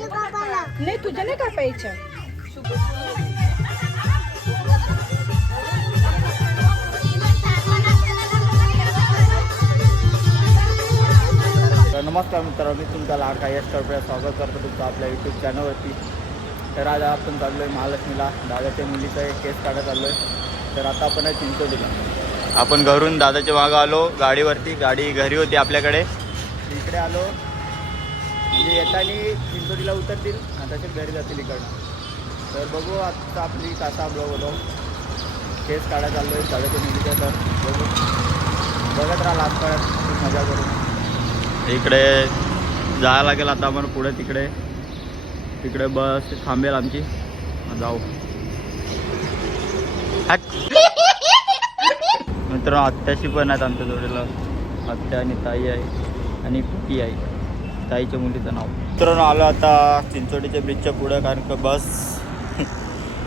नाही तुझ्या नाही कापायच्या. नमस्कार मित्रांनो, मी तुमचा लाडका यश कडपडे स्वागत करतो तुमचं आपल्या यूट्यूब चॅनलवरती. तर आज आपण चाललो आहे महालक्ष्मीला. दादाच्या मुलीचा एक केस काढत चाललो आहे. तर आता आपण आहे चिंचोलीला. आपण घरून दादाच्या मागं आलो गाडीवरती. गाडी घरी होती आपल्याकडे, इकडे आलो. म्हणजे येताना चिंचोलीला उतरतील आणि तसेच घरी जातील इकडनं. तर बघू आता आपली कासा बोलव केस काढायला चाललो आहे दादाच्या मुलीचा. तर बघू, बघत राहा लास्ट काळात, खूप मजा करू. इकडे जायला लागेल आता आपण पुढे. तिकडे बस थांबेल आमची, जाऊ. मित्रांनो आत्याशी पण आहेत आमच्या जोडीला. आत्या आणि ताई आहे आणि पुटी आहे, ताईच्या मुलीचं नाव. मित्रांनो आलो आता चिंचोलीच्या ब्रिजच्या पुढे, कारण का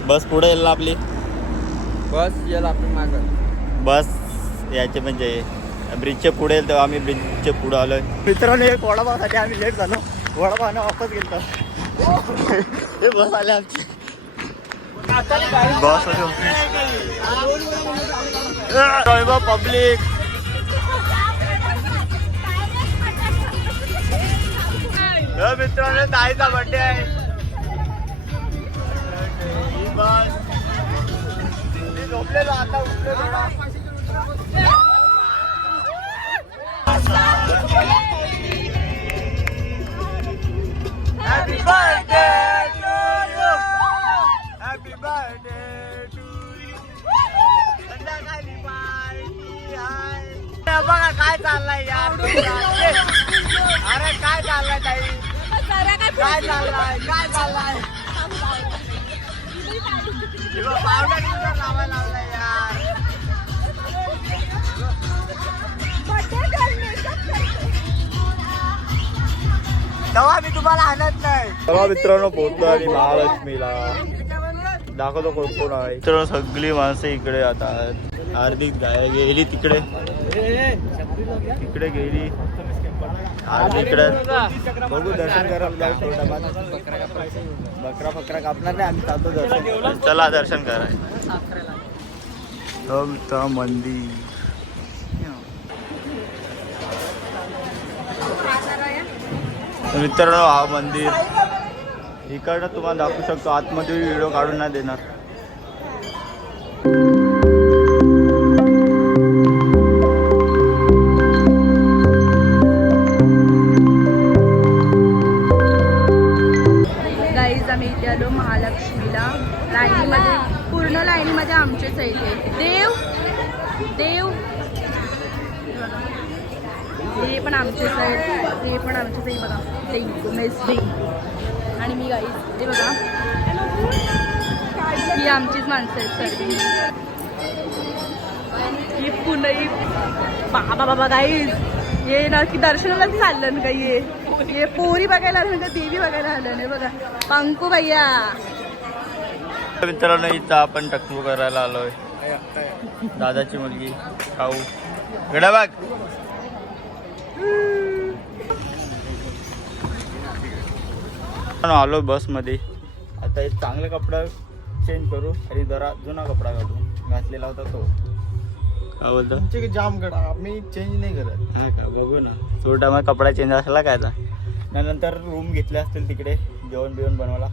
बस पुढे येईल ना आपली. बस येईल आपण मागं. बस याचे म्हणजे ब्रिजच्या पुढे येईल, तेव्हा आम्ही ब्रिजच्या पुढे आलोय. मित्रांनो एक वडापावसाठी आम्ही लेट झालो. वडापावनं वापस गेलो. हे बस आले आमची. बस पब्लिक. मित्रांनो ताईचा बर्थडे आहे. बस झोपलेलो आता उठलो थोडा. Happy birthday to you. Happy birthday to you. संध्याकाळी पार्टी आहे. बघा काय चाललंय यार. अरे काय चाललंय ताई, काय चाललंय पावडा किती लावायला लावलाय यार. तेव्हा मी तुम्हाला आणत नाही. तेव्हा मित्रांनो पोहोचलो आणि महालक्ष्मीला. दाखवतो कोण कोण आहे. मित्रांनो सगळी माणसं इकडे आता. अर्धी गेली तिकडे गेली, अर्धी इकडे. बघू दर्शन करायला जाऊ. बकरा फकरा कापणार नाही, आम्ही चालतो दर्शन. चला दर्शन करायला. मंदिर मित्रांनो, हा मंदिर इकडनं तुम्हाला दाखवू शकतो. आतमध्ये व्हिडिओ काढून नाही देणार. गाईज आम्ही इथे आलो महालक्ष्मीला. लाईनीमध्ये, पूर्ण लाईनीमध्ये आमचेच आहे इथे. देव हे पण आमचेच आहेत, हे पण आमचेच आहे. बघा ते आणि मी गाईज हे बघा, ही आमचीच माणसं आहेत सर्व. ही पुनई बाबा गाईज ये ना की दर्शनालाच चाललं ना काही. ये पोरी बघायला आलं का देवी बघायला आलं नाही. बघा पंकू भैया. मित्रांनो इथं आपण टक्कू करायला आलोय. दादाची मुलगी खाऊ गडाबाग. आलो बस मध्ये. आता एक चांगला कपडा चेंज करू आणि जरा जुना कपडा घातलेला होता तो. काय बोलतो तुमचे जाम कडा, आम्ही चेंज नाही करत. हा का, बघू ना. छोटा मग कपडा चेंज असला काय आता. नंतर रूम घेतले असतील तिकडे, जेवण बिवण बनवायला.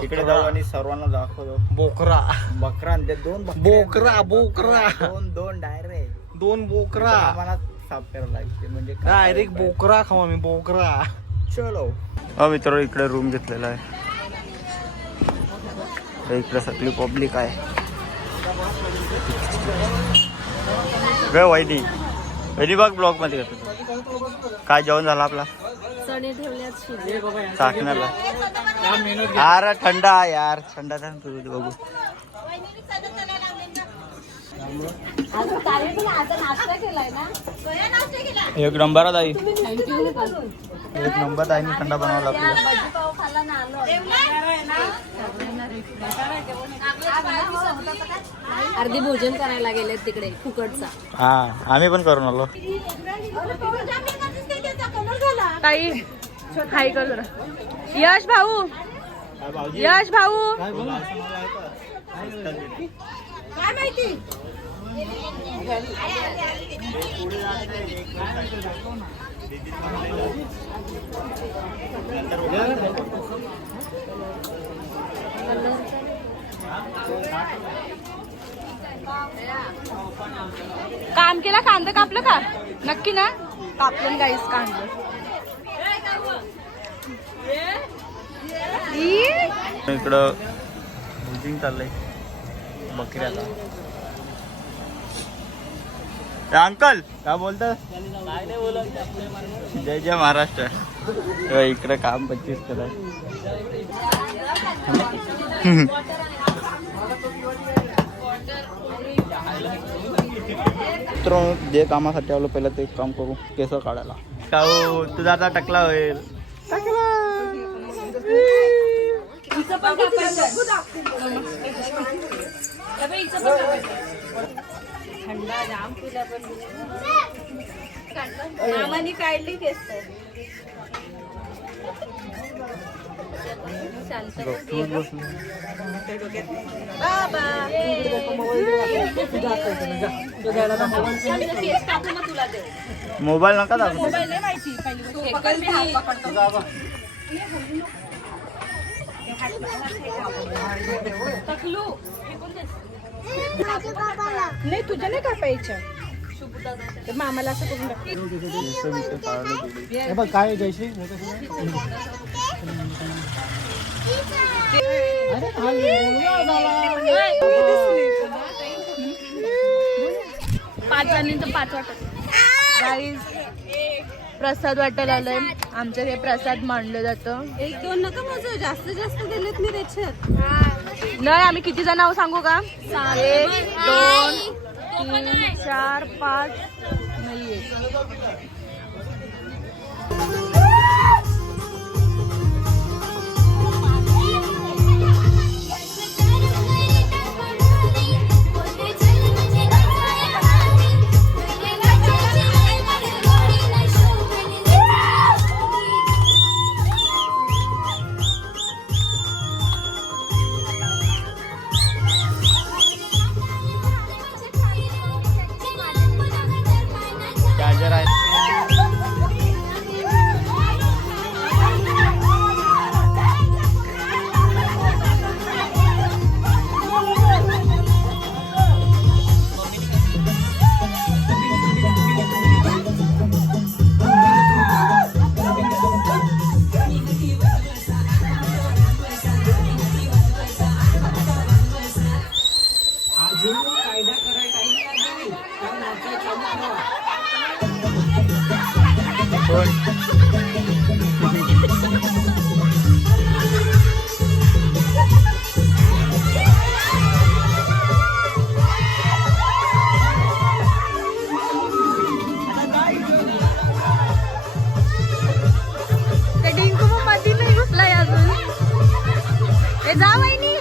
तिकडे जाऊ आणि सर्वांना दाखवतो. बोकरा ते दोन बोकरा दोन डायरेक्ट 2 बोकरा आम्हाला साफ करायला लागते. म्हणजे डायरेक्ट बोकरा खाऊ आम्ही. बोकरा. चलो. हा मित्रांनो इकडे रूम घेतलेला आहे. इकडे सगळी पब्लिक आहे. वहिनी बघ ब्लॉग मध्ये करतो. काय जेवण झालं आपला चाकण्याला. यार थंडा यार, थंडा बघू. एक नंबर आहे. एक नंबर आहे. थंडा बनवला अर्धी भोजन करायला गेले तिकडे फुकटचा. हा आम्ही पण करून आलो. ताई हाय कर जरा. यश भाऊ, यश भाऊ. काय माहिती. काम केला, कांदा कापलं का नक्की ना. कापलं गाईस कांदा. इकडं बुजिंग चाललंय बकऱ्याला. अंकल काय बोलता. जय जय महाराष्ट्र. इकडे काम 25 कराय. जे कामासाठी आलो पहिलं ते काम करू. केस काढायला काऊ तुझा आता टकला होईल. थंडा जाम तुला पण मामानी काढली केस. मोबाईल नका दाखवू. मोबाईल नाही माहिती नाही तुझ्या नाही कापायच्या. मामाला असं करून काय जयश्री पाच जणांचं 5 वाटत. गाईज प्रसाद वाटायला आलोय. आमच्या हे प्रसाद मांडलं जातं. 1-2 नका मोजू, जास्त जास्त दिलेत मी त्याच्यात. नाही आम्ही किती जण आहोत सांगू का. 1 2 3 4 5 नाहीये. चार्जर आहे. ते डिंकू मध्ये नाही घुसलाय अजून. हे जा वहिनी.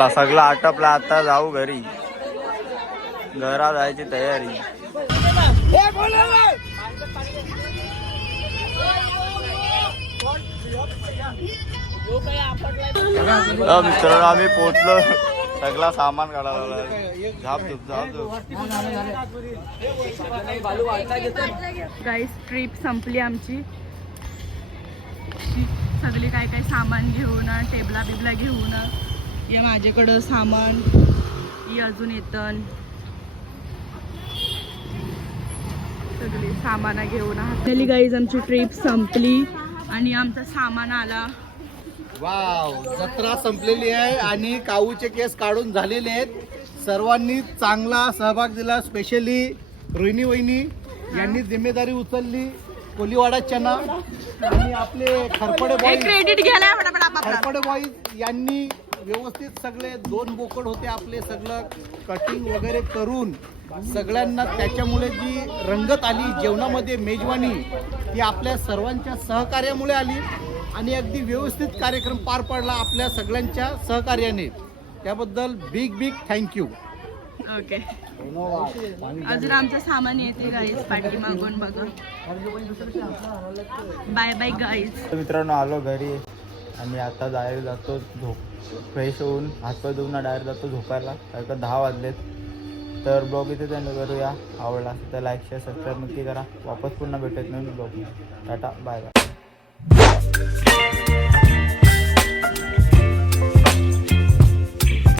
चला सगळं आटपला, आता जाऊ घरी. घरात जायची तयारी. मित्रांनो आम्ही पोहोचलो. सगळा सामान काढायला झाप झुप. गाईस ट्रिप संपली आमची. सगळे काय काय सामान घेऊन, टेबला बिबला घेऊन. या माझ्याकडं सामान, ही अजून येतं. सगळी सामान घेऊन आहात. गाईज आमची ट्रिप संपली आणि आमचा सामान आला. वाव, जत्रा संपलेली आहे आणि काऊचे केस काढून झालेले आहेत. सर्वांनी चांगला सहभाग दिला. स्पेशली रोहिणी वहिनी यांनी जिम्मेदारी उचलली. कोलीवाडा चना आणि आपले खरपडे बॉईज, क्रेडिट घ्यायला फटाफट. खरपडे बॉईज यांनी व्यवस्थित सगळे 2 बोकड होते आपले, सगळं कटिंग वगैरे करून सगळ्यांना त्याच्यामुळे जी रंगत आली जेवणामध्ये, मेजवानी ही आपल्या सर्वांच्या सहकार्यामुळे आली आणि अगदी व्यवस्थित कार्यक्रम पार पडला आपल्या सगळ्यांच्या सहकार्याने. त्याबद्दल बिग थँक्यू. ओके, अजून आमचं सामान येते गाईज पाठीमागून बघा. Bye bye guys. मित्रांनो आलो घरी आणि आता डायरेक्ट जातो फ्रेश होऊन हातपाय धुवून डायरेक्ट जातो झोपायला. कारण 10 वाजलेत. तर ब्लॉग इथे त्यांना करूया. आवडला तर लाईक शेअर सबस्क्राईब नक्की करा. वापस पुन्हा भेटत नाही ब्लॉग. Tata bye bye.